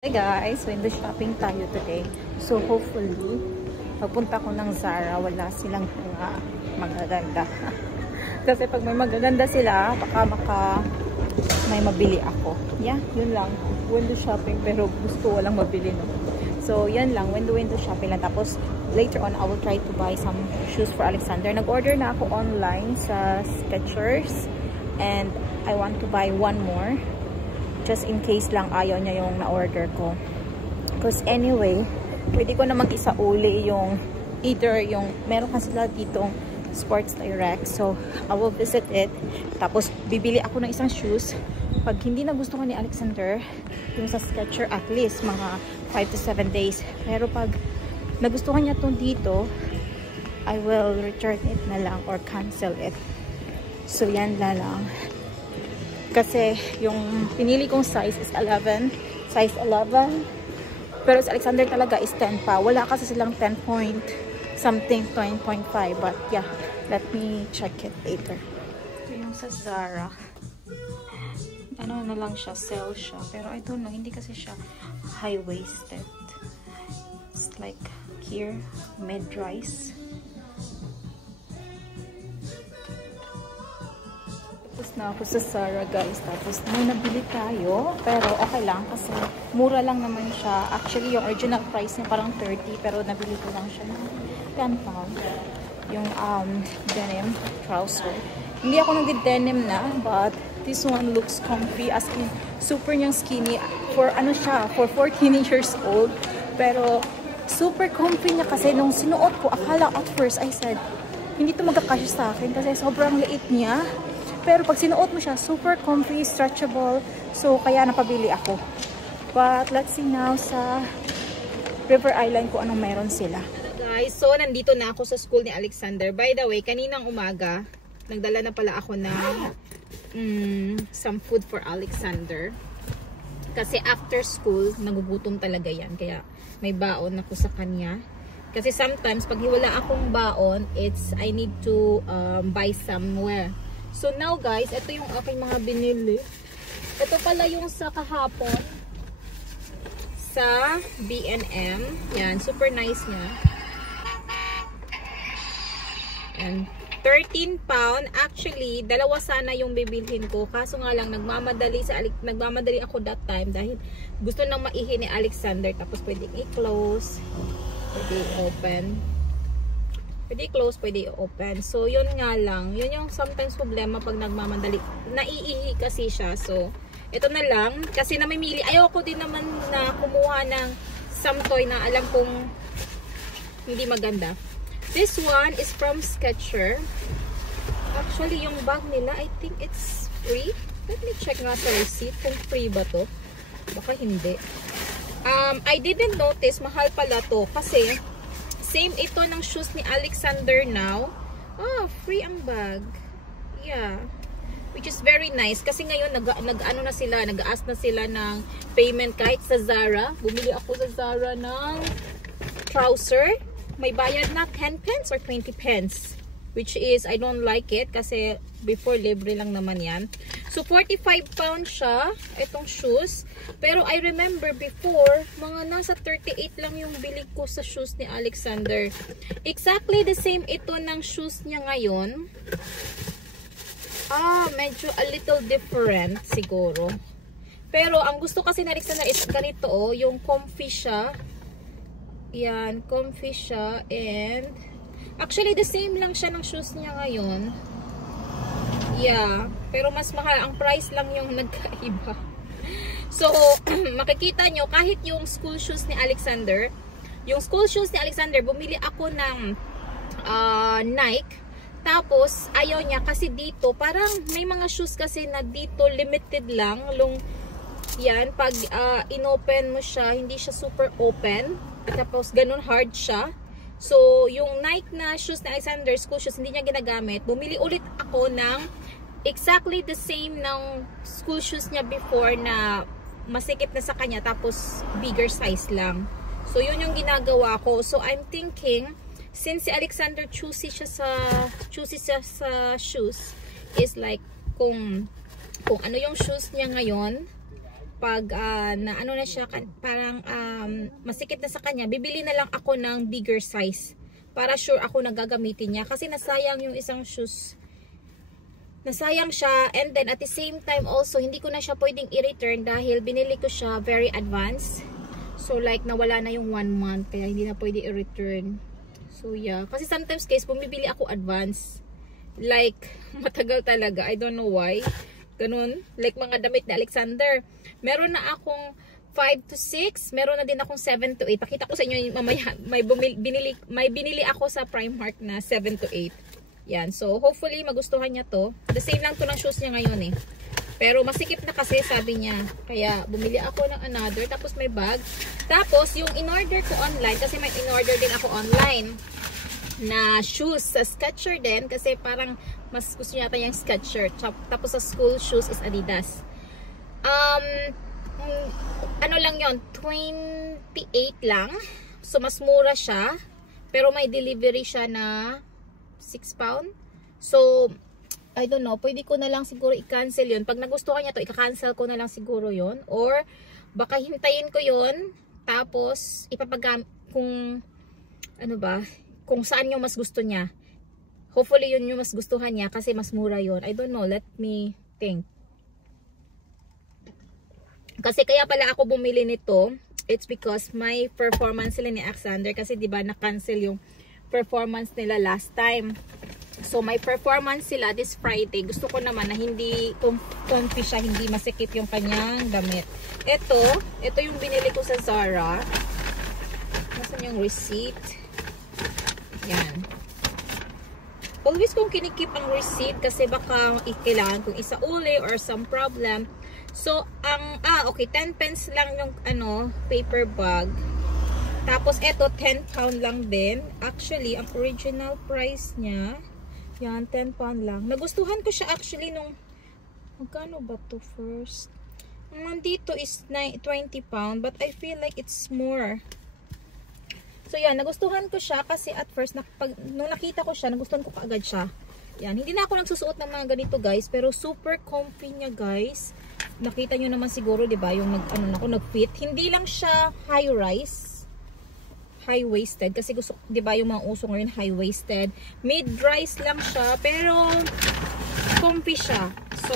Hey guys, window shopping tayo today. So hopefully, pagpunta ko ng Zara, wala silang mga magaganda. Kasi pag may magaganda sila, baka may mabili ako. Yeah, yun lang. Window shopping pero gusto walang mabili, no? So yan lang, window shopping lang. Tapos later on, I will try to buy some shoes for Alexander. Nag-order na ako online sa Skechers. And I want to buy one more. Just in case lang ayaw niya yung na-order ko. Because anyway, pwede ko na mag-isa-uli yung either yung meron kasi sila ditong Sports Direct. So, I will visit it. Tapos, bibili ako ng isang shoes. Pag hindi na gusto ko ni Alexander, yung sa Skechers at least mga 5 to 7 days. Pero pag nagustuhan niya itong dito, I will return it na lang or cancel it. So, yan na lang. Kasi yung pinili kong size is 11. Size 11. Pero sa Alexander talaga is 10 pa. Wala kasi silang 10 point something, 10.5. But yeah, let me check it later. Ito yung sa Zara. Ano na lang siya, sale siya. Pero I don't know, hindi kasi siya high-waisted. It's like here, mid-rise. Tapos na ako sa Zara guys. Tapos may nabili tayo. Pero okay lang kasi mura lang naman siya. Actually yung original price niya parang 30. Pero nabili ko lang siya ng 10 pounds. Yung denim trouser. Hindi ako nag-denim na. But this one looks comfy. As in super niyang skinny. For ano siya? For 14 years old. Pero super comfy niya kasi nung sinuot ko, akala at first I said, hindi ito magkakasya sa akin kasi sobrang liit niya. Pero pag sinuot mo siya, super comfy, stretchable. So, kaya napabili ako. But, let's see now sa River Island kung anong meron sila. Guys, so nandito na ako sa school ni Alexander. By the way, kaninang umaga, nagdala na pala ako ng some food for Alexander. Kasi after school, nagugutom talaga yan. Kaya may baon ako sa kanya. Kasi sometimes, pag wala akong baon, I need to buy somewhere. So now guys, ito yung aking mga binili. Ito pala yung sa kahapon sa B&M. Yan, super nice niya. And 13 pound. Actually, dalawa sana yung bibilhin ko. Kaso nga lang, nagmamadali ako that time dahil gusto nang maihi ni Alexander. Tapos pwedeng i-close, pwede i-open. Pwede i-close, pwede i-open. So, yun nga lang. Yun yung sometimes problema pag nagmamadali. Naiihi kasi siya. So, ito na lang. Kasi namimili. Ayoko din naman na kumuha ng some toy na alam kong hindi maganda. This one is from Skechers. Actually, yung bag nila, I think it's free. Let me check nga sa receipt kung free ba to. Baka hindi. I didn't notice. Mahal pala to. Kasi same ito ng shoes ni Alexander now. Oh, free ang bag. Yeah. Which is very nice. Kasi ngayon, nag-ask na sila ng payment kahit sa Zara. Bumili ako sa Zara ng trouser. May bayad na 10 pence or 20 pence. Which is, I don't like it. Kasi before, libre lang naman yan. So, 45 pounds siya. Itong shoes. Pero I remember before, mga nasa 38 lang yung bili ko sa shoes ni Alexander. Exactly the same ito ng shoes niya ngayon. Medyo a little different siguro. Pero ang gusto kasi ni Alexander is ganito, oh, yung comfy siya. Yan, comfy siya. And actually, the same lang siya ng shoes niya ngayon. Yeah. Pero mas mahal. Ang price lang yung nagkaiba. So, makikita nyo, kahit yung school shoes ni Alexander, bumili ako ng Nike. Tapos, ayaw niya kasi dito, parang may mga shoes kasi na dito, limited lang. Yan, pag inopen mo siya, hindi siya super open. Tapos, ganun hard siya. So, yung Nike na shoes ni Alexander, school shoes, hindi niya ginagamit. Bumili ulit ako ng exactly the same ng school shoes niya before na masikip na sa kanya, tapos bigger size lang. So, yun yung ginagawa ko. So, I'm thinking, since si Alexander choosy siya sa shoes, is like, kung ano yung shoes niya ngayon, pag na ano na siya, parang masikip na sa kanya, bibili na lang ako ng bigger size. Para sure ako na gagamitin niya. Kasi nasayang yung isang shoes. Nasayang siya. And then at the same time also, hindi ko na siya pwedeng i-return dahil binili ko siya very advanced. So like nawala na yung 1 month. Kaya hindi na pwede i-return. So yeah. Kasi sometimes guys, bumibili ako advance. Like matagal talaga. I don't know why. Ganun. Like mga damit ni Alexander. Meron na akong 5 to 6. Meron na din akong 7 to 8. Pakita ko sa inyo mamaya. May binili ako sa Primark na 7 to 8. Yan. So hopefully magustuhan niya to. The same lang to ng shoes niya ngayon eh. Pero masikip na kasi sabi niya. Kaya bumili ako ng another. Tapos may bag. Tapos yung in-order ko online. Kasi may in-order din ako online. Na shoes. Sa Skechers din. Kasi parang mas gusto niya yung Skechers. Tapos sa school shoes is Adidas. Ano lang yon 28 lang. So mas mura siya. Pero may delivery siya na 6 pound. So I don't know, pwede ko na lang siguro i-cancel yun. Pag nagustuhan niya to, i-cancel ko na lang siguro yun. Or, baka hintayin ko yun. Tapos, ipapagamit kung, ano ba, kung saan yung mas gusto niya. Hopefully, yun yung mas gustuhan niya kasi mas mura yun. I don't know, let me think. Kasi kaya pala ako bumili nito, it's because my performance sila ni Alexander. Kasi diba, na-cancel yung performance nila last time. So, may performance sila this Friday. Gusto ko naman na hindi comfy siya, hindi masikip yung kanyang damit. Ito yung binili ko sa Zara. Nasaan yung receipt? Yan. Always kong kinikip ang receipt kasi baka kailangan kong isauli or some problem. So, okay, 10 pence lang yung paper bag. Tapos, ito, 10 pound lang din. Actually, ang original price niya, yan, 10 pound lang. Nagustuhan ko siya actually nung, magkano ba to first? Nandito is 20 pound, but I feel like it's more. So, yan, nagustuhan ko siya kasi at first, nung nakita ko siya, nagustuhan ko kaagad siya. Yan, hindi na ako nagsusuot ng mga ganito guys, pero super comfy niya guys. Nakita nyo naman siguro, di ba, yung nag-fit. Hindi lang siya high-rise. High-waisted kasi gusto, 'di ba, yung mga uso ngayon high-waisted. Mid-rise lang siya pero comfy siya. So,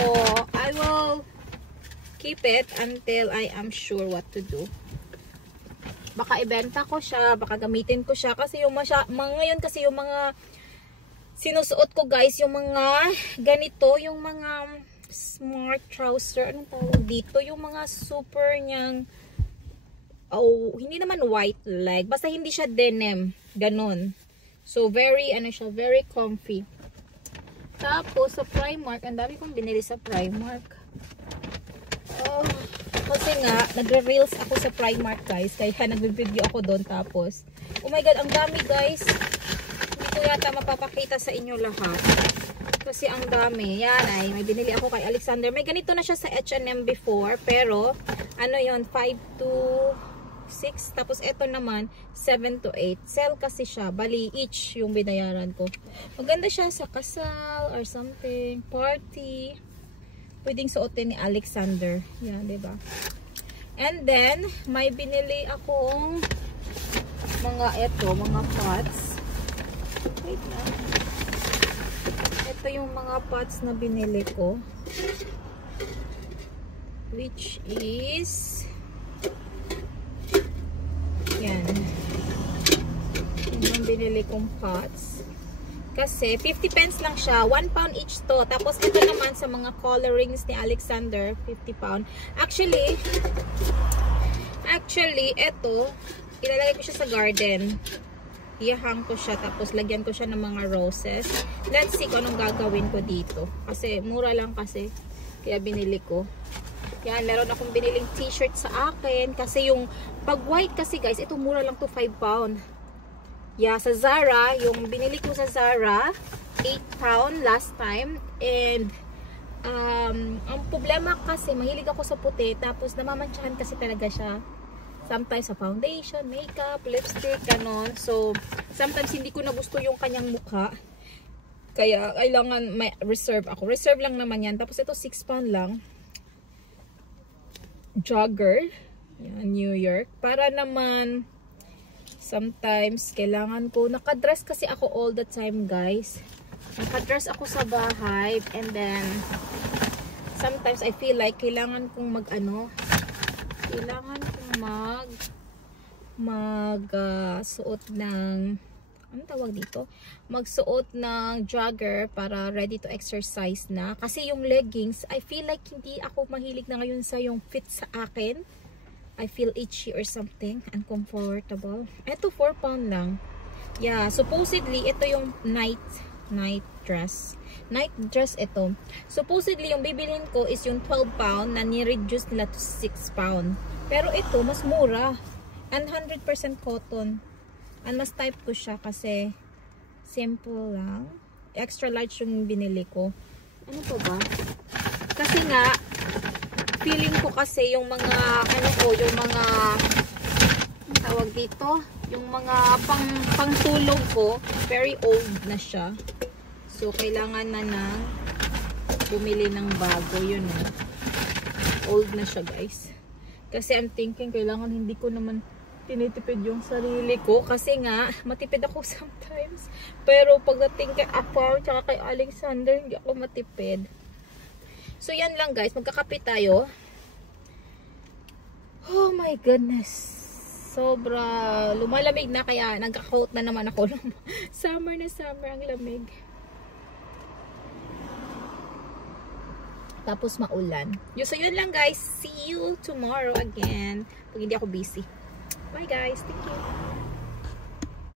I will keep it until I am sure what to do. Baka ibenta ko siya, baka gamitin ko siya kasi yung ngayon kasi yung mga sinusuot ko guys, yung mga ganito, yung mga smart trouser, anong tawag dito, yung mga super niyang hindi naman white leg. Basta hindi siya denim. Ganon. So, very, very comfy. Tapos, sa Primark, ang dami kong binili sa Primark. Kasi nga, nagre-reels ako sa Primark, guys. Kaya nagbe-video ako doon. Tapos, oh my God, ang dami, guys. Hindi ko yata mapapakita sa inyo lahat. Kasi ang dami. Yan ay, may binili ako kay Alexander. May ganito na siya sa H&M before. Pero, yon 5 to 6. Tapos ito naman 7 to 8. Sell kasi siya. Bali each yung binayaran ko. Maganda siya sa kasal or something. Party. Pwedeng suotin ni Alexander. Yan, diba? And then, may binili akong mga pots. Wait lang. Ito yung mga pots na binili ko. Which is yan. Yung binili kong pots. Kasi 50 pence lang siya. 1 pound each to. Tapos ito naman sa mga colorings ni Alexander, 50 pound. Actually, ito, ilalagay ko siya sa garden. Ihang ko siya. Tapos lagyan ko siya ng mga roses. Let's see kung anong gagawin ko dito. Kasi mura lang kasi. Kaya binili ko. Yan, meron akong biniling t-shirt sa akin. Kasi yung, pag white kasi guys, ito mura lang to 5 pound. Yeah, sa Zara, yung binili ko sa Zara, 8 pound last time. And, ang problema kasi, mahilig ako sa puti. Tapos, namamantsahan kasi talaga siya. Sometimes sa foundation, makeup, lipstick, ganon. So, sometimes hindi ko na gusto yung kanyang mukha. Kaya, kailangan may reserve ako. Reserve lang naman yan. Tapos, ito 6 pound lang. jogger. Yan, New York. Para naman, sometimes, kailangan ko, nakadress kasi ako all the time, guys. Nakadress ako sa bahay. And then, sometimes, I feel like, kailangan kong suot ng, anong tawag dito? Magsuot ng jogger para ready to exercise na. Kasi yung leggings, I feel like hindi ako mahilig na ngayon sa yung fit sa akin. I feel itchy or something. Uncomfortable. Ito, 4 pound lang. Yeah, supposedly, ito yung night dress. Night dress ito. Supposedly, yung bibilin ko is yung 12 pound na ni-reduce nila to 6 pound. Pero ito, mas mura. And 100% cotton. And mas type ko siya kasi simple lang. Extra large yung binili ko. Ano pa ba? Kasi nga, feeling ko kasi yung mga, yung mga, ang tawag dito, yung mga pangtulog ko, very old na siya. So, kailangan na bumili ng bago, yun eh. Old na siya, guys. Kasi I'm thinking, kailangan hindi ko naman tinitipid yung sarili ko. Kasi nga, matipid ako sometimes. Pero pagdating kay Apar, tsaka kay Alexander, hindi ako matipid. So, yan lang guys. Magkakape tayo. Oh my goodness. Sobra. Lumalamig na kaya nagka-coat na naman ako. Summer na summer ang lamig. Tapos maulan. So, yun lang guys. See you tomorrow again. Pag hindi ako busy. Bye guys. Thank you.